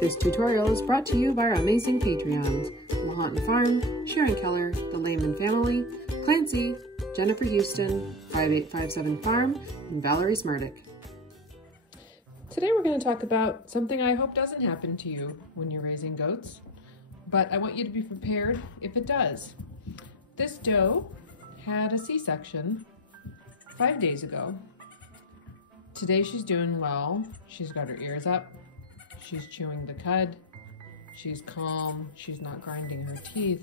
This tutorial is brought to you by our amazing Patreons, Huston Farm, Sharon Keller, the Laymon Family, Clancy, Jennifer Huston, 5857 Farm, and Valerie Smrtic. Today we're going to talk about something I hope doesn't happen to you when you're raising goats, but I want you to be prepared if it does. This doe had a C-section 5 days ago. Today she's doing well. She's got her ears up. She's chewing the cud. She's calm. She's not grinding her teeth.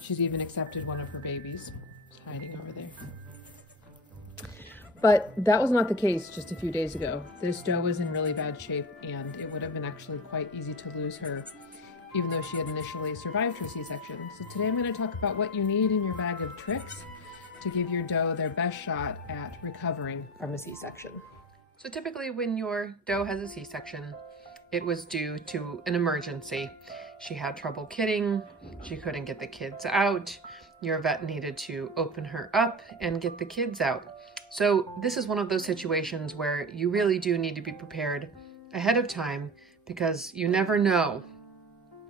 She's even accepted one of her babies. It's hiding over there. But that was not the case just a few days ago. This doe was in really bad shape, and it would have been actually quite easy to lose her, even though she had initially survived her C-section. So today I'm going to talk about what you need in your bag of tricks to give your doe their best shot at recovering from a C-section. So typically when your doe has a C-section, it was due to an emergency. She had trouble kidding, she couldn't get the kids out, your vet needed to open her up and get the kids out. So this is one of those situations where you really do need to be prepared ahead of time, because you never know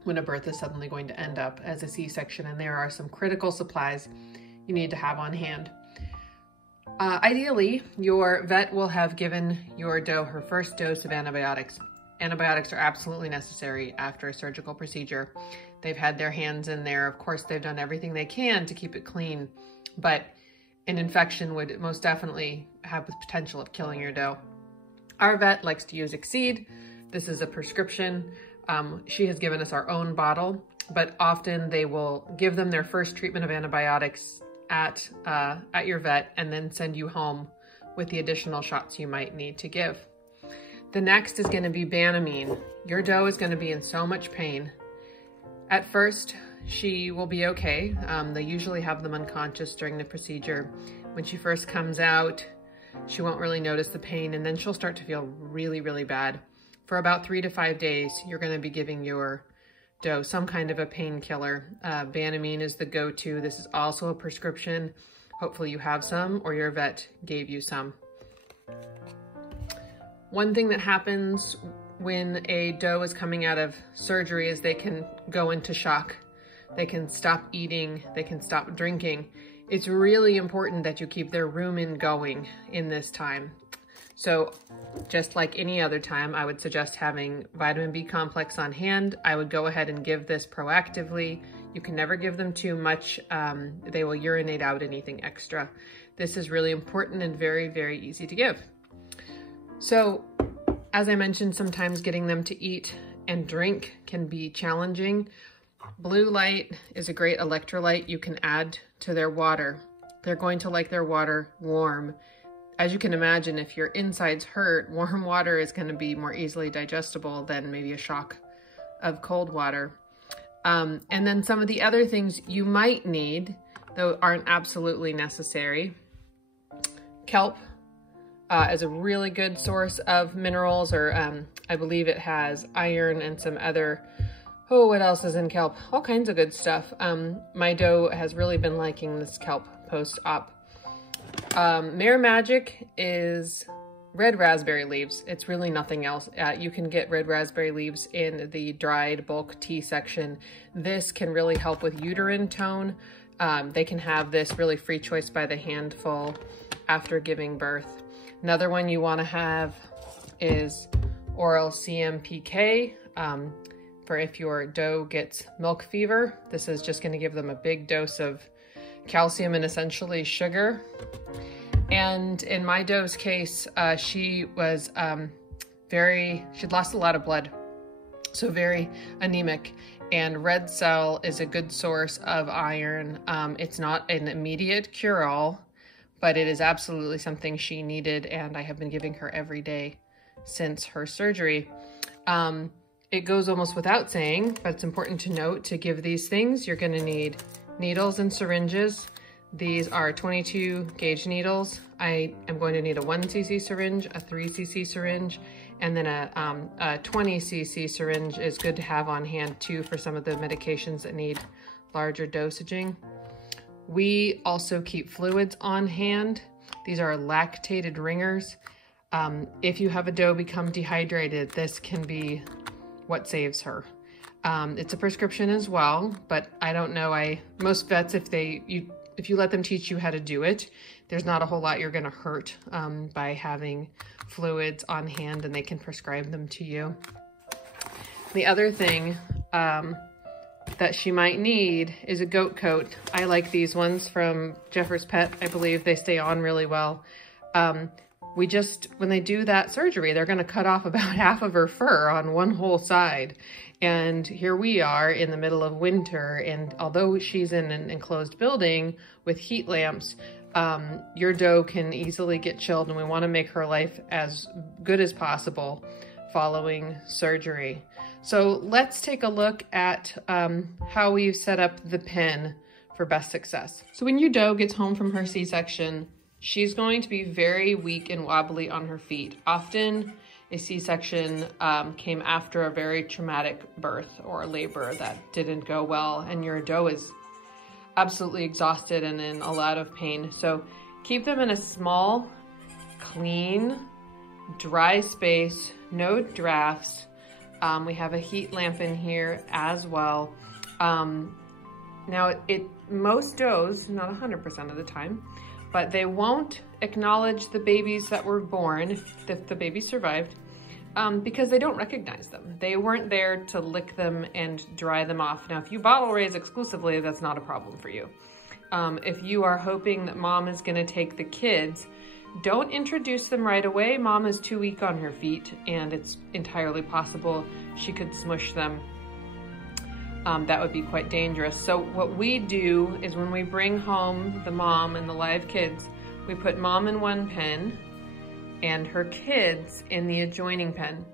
when a birth is suddenly going to end up as a C-section, and there are some critical supplies you need to have on hand. Ideally, your vet will have given your doe her first dose of antibiotics. Antibiotics are absolutely necessary after a surgical procedure. They've had their hands in there. Of course, they've done everything they can to keep it clean, but an infection would most definitely have the potential of killing your doe. Our vet likes to use Exceed. This is a prescription. She has given us our own bottle, but often they will give them their first treatment of antibiotics at your vet and then send you home with the additional shots you might need to give. The next is going to be Banamine. Your doe is going to be in so much pain. At first, she will be okay. They usually have them unconscious during the procedure. When she first comes out, she won't really notice the pain, and then she'll start to feel really, really bad. For about 3 to 5 days, you're going to be giving your doe some kind of a painkiller. Banamine is the go-to. This is also a prescription. Hopefully you have some, or your vet gave you some. One thing that happens when a doe is coming out of surgery is they can go into shock. They can stop eating, they can stop drinking. It's really important that you keep their rumen going in this time. So just like any other time, I would suggest having vitamin B complex on hand. I would go ahead and give this proactively. You can never give them too much. They will urinate out anything extra. This is really important and very, very easy to give. So as I mentioned, sometimes getting them to eat and drink can be challenging. Blue light is a great electrolyte you can add to their water. They're going to like their water warm. As you can imagine, if your insides hurt, warm water is going to be more easily digestible than maybe a shock of cold water. And then some of the other things you might need, though aren't absolutely necessary. Kelp is a really good source of minerals, or I believe it has iron and some other, oh, what else is in kelp? All kinds of good stuff. My doe has really been liking this kelp post-op. Mare Magic is red raspberry leaves. It's really nothing else. You can get red raspberry leaves in the dried bulk tea section. This can really help with uterine tone. They can have this really free choice by the handful after giving birth. Another one you want to have is oral CMPK for if your doe gets milk fever. This is just going to give them a big dose of calcium and essentially sugar. And in my doe's case, she was she'd lost a lot of blood, so very anemic. And red cell is a good source of iron. It's not an immediate cure-all, but it is absolutely something she needed, and I have been giving her every day since her surgery. It goes almost without saying, but it's important to note, to give these things, you're going to need needles and syringes. These are 22 gauge needles. I am going to need a 1cc syringe, a 3cc syringe, and then a 20cc syringe is good to have on hand too for some of the medications that need larger dosaging. We also keep fluids on hand. These are lactated ringers. If you have a doe become dehydrated, this can be what saves her. It's a prescription as well, but I don't know. Most vets, if you let them teach you how to do it, there's not a whole lot you're going to hurt by having fluids on hand, and they can prescribe them to you. The other thing that she might need is a goat coat. I like these ones from Jeffers Pet. I believe they stay on really well. When they do that surgery, they're going to cut off about half of her fur on one whole side. And here we are in the middle of winter, and although she's in an enclosed building with heat lamps, your doe can easily get chilled, and we want to make her life as good as possible following surgery. So let's take a look at how we've set up the pen for best success. So when your doe gets home from her C-section, she's going to be very weak and wobbly on her feet. Often a C-section came after a very traumatic birth or labor that didn't go well, and your doe is absolutely exhausted and in a lot of pain. So keep them in a small, clean, dry space, no drafts. We have a heat lamp in here as well. Now, most does, not 100% of the time, but they won't acknowledge the babies that were born, if the baby survived, because they don't recognize them. They weren't there to lick them and dry them off. Now, if you bottle raise exclusively, that's not a problem for you. If you are hoping that mom is gonna take the kids, don't introduce them right away. Mom is too weak on her feet, and it's entirely possible she could smush them. That would be quite dangerous. So what we do is when we bring home the mom and the live kids, we put mom in one pen and her kids in the adjoining pen.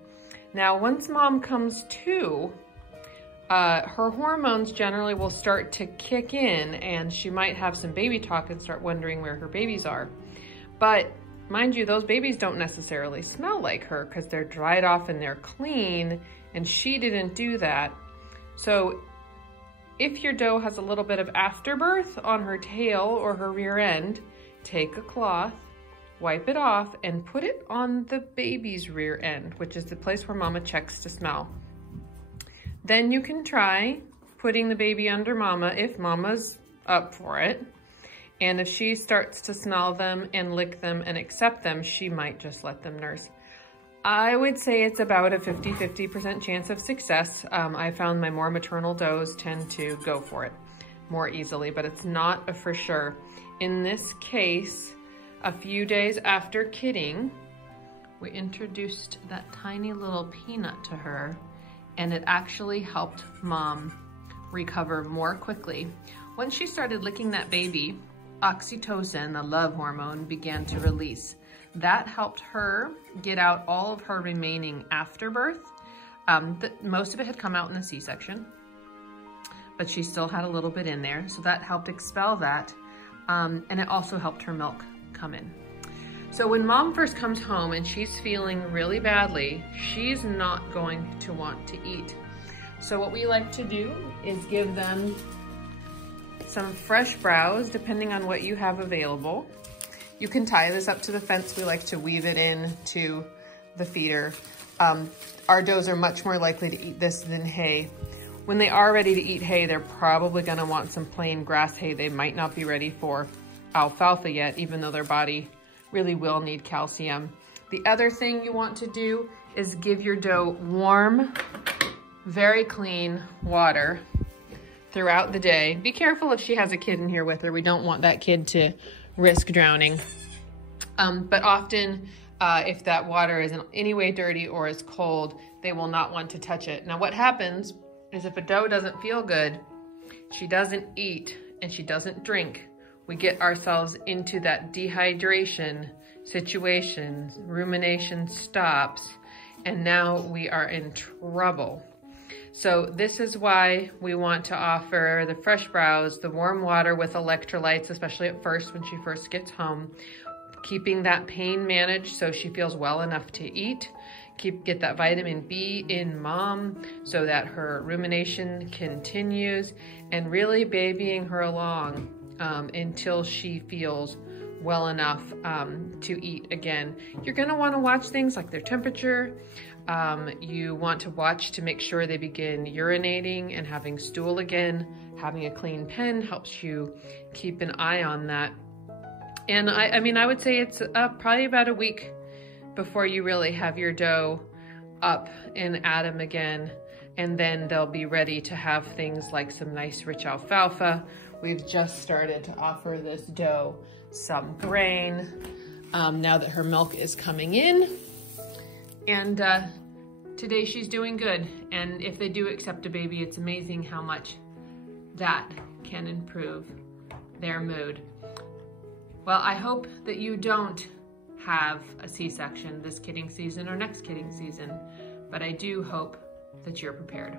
Now, once mom comes to, her hormones generally will start to kick in, and she might have some baby talk and start wondering where her babies are. But mind you, those babies don't necessarily smell like her because they're dried off and they're clean, and she didn't do that. So if your doe has a little bit of afterbirth on her tail or her rear end, take a cloth, wipe it off, and put it on the baby's rear end, which is the place where mama checks to smell. Then you can try putting the baby under mama if mama's up for it. And if she starts to smell them and lick them and accept them, she might just let them nurse. I would say it's about a 50-50% chance of success. I found my more maternal does tend to go for it more easily, but it's not a for sure. In this case, a few days after kidding, we introduced that tiny little peanut to her, and it actually helped mom recover more quickly. Once she started licking that baby, oxytocin, the love hormone, began to release. That helped her get out all of her remaining afterbirth. Most of it had come out in the C-section, but she still had a little bit in there, so that helped expel that, and it also helped her milk come in. So when mom first comes home and she's feeling really badly, she's not going to want to eat. So what we like to do is give them some fresh browse, depending on what you have available. You can tie this up to the fence. We like to weave it in to the feeder. Our does are much more likely to eat this than hay. When they are ready to eat hay, they're probably gonna want some plain grass hay. They might not be ready for alfalfa yet, even though their body really will need calcium. The other thing you want to do is give your doe warm, very clean water throughout the day. Be careful if she has a kid in here with her. We don't want that kid to risk drowning. But often, if that water is in any way dirty or is cold, they will not want to touch it. Now what happens is if a doe doesn't feel good, she doesn't eat and she doesn't drink, we get ourselves into that dehydration situation, rumination stops, and now we are in trouble. So this is why we want to offer the fresh browse, the warm water with electrolytes, especially at first when she first gets home, keeping that pain managed so she feels well enough to eat, get that vitamin B in mom so that her rumination continues, and really babying her along until she feels well enough to eat again. You're gonna wanna watch things like their temperature. You want to watch to make sure they begin urinating and having stool again. Having a clean pen helps you keep an eye on that. And I would say it's probably about a week before you really have your dough up and at them again. And then they'll be ready to have things like some nice rich alfalfa. We've just started to offer this dough some grain now that her milk is coming in. And today she's doing good. And if they do accept a baby, it's amazing how much that can improve their mood. Well, I hope that you don't have a C-section this kidding season or next kidding season, but I do hope that you're prepared.